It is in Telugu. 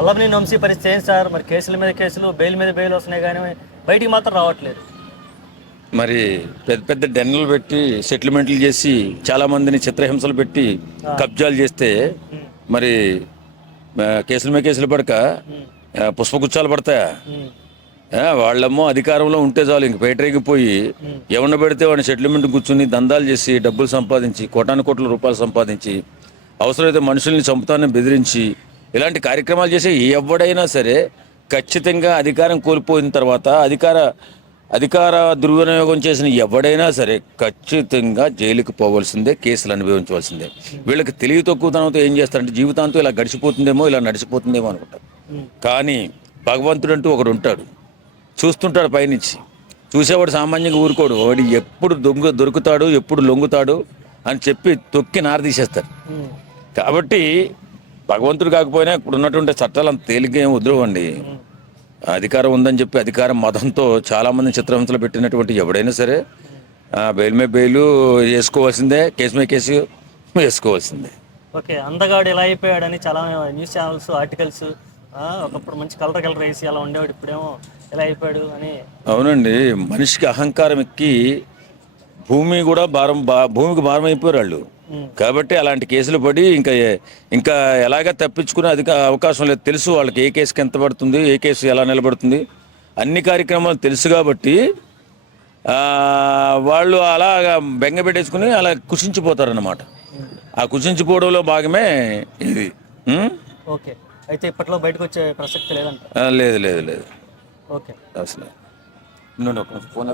వల్లభనేని వంశీ పరిస్థితి ఏంటి సార్? మరి కేసుల మీద కేసులు, బెయిల్ మీద బెయిల్ వస్తున్నాయి కానీ బయటికి మాత్రం రావట్లేదు. మరి పెద్ద పెద్ద డెన్నులు పెట్టి సెటిల్మెంట్లు చేసి చాలా మందిని చిత్రహింసలు పెట్టి కబ్జాలు చేస్తే ఉమ్, మరి కేసుల మీద కేసులు పడక ఉమ్, పుష్పగుచ్చాలు పడతాయా? ఉమ్, వాళ్ళేమో అధికారంలో ఉంటే చాలు ఇంక పేటరేగిపోయి ఎవరిని పెడితే వాడిని సెటిల్మెంట్ కూర్చుని దందాలు చేసి డబ్బులు సంపాదించి కోట్ల రూపాయలు సంపాదించి అవసరమైతే మనుషుల్ని చంపుతానని బెదిరించి ఇలాంటి కార్యక్రమాలు చేసే ఎవడైనా సరే ఖచ్చితంగా అధికారం కోల్పోయిన తర్వాత అధికార దుర్వినియోగం చేసిన ఎవడైనా సరే ఖచ్చితంగా జైలుకి పోవాల్సిందే, కేసులు అనుభవించవలసిందే. వీళ్ళకి తెలివి తక్కువతనంతో ఏం చేస్తారంటే జీవితాంతం ఇలా గడిచిపోతుందేమో, ఇలా నడిచిపోతుందేమో అనుకుంటారు. కానీ భగవంతుడు అంటూ ఒకడు ఉంటాడు, చూస్తుంటాడు పైనుంచి. చూసేవాడు సామాన్యంగా ఊరుకోడు. వాడు ఎప్పుడు దొరుకుతాడు, ఎప్పుడు లొంగుతాడు అని చెప్పి తొక్కి నారదీసేస్తారు. ఉమ్, కాబట్టి భగవంతుడు కాకపోయినా ఇప్పుడు ఉన్నటువంటి చట్టాలు అంత తేలిగ్గా ఏం వదిలేవండి. అధికారం ఉందని చెప్పి అధికారం మతంతో చాలామంది చిత్రహింసలు పెట్టినటువంటి ఎవడైనా సరే బెయిల్ మీద బెయిల్ వేసుకోవాల్సిందే, కేసు మీద కేసు వేసుకోవాల్సిందే. ఓకే. అందగాడు ఎలా అయిపోయాడని చాలా న్యూస్ ఛానల్స్, ఆర్టికల్స్, ఒకప్పుడు మంచి కలర్ వేసి అలా ఉండేవాడు, ఇప్పుడేమో ఎలా అయిపోయాడు అని. అవునండి, మనిషికి అహంకారం ఎక్కి భూమికి భారం అయిపోయారు వాళ్ళు. కాబట్టి అలాంటి కేసులు పడి ఇంకా ఎలాగ తప్పించుకునే అవకాశం లేదు. తెలుసు వాళ్ళకి ఏ కేసుకి ఎంత పడుతుంది, ఏ కేసు ఎలా నిలబడుతుంది, అన్ని కార్యక్రమాలు తెలుసు. కాబట్టి వాళ్ళు అలా బెంగ పెట్టేసుకుని అలా కుషించిపోతారన్నమాట. ఆ కుషించిపోవడంలో భాగమే ఇది. ఓకే. అయితే ఇప్పట్లో బయటకు వచ్చే ప్రసక్తి లేదంట? లేదు లేదు లేదు ఓకే. అసలు ఫోన్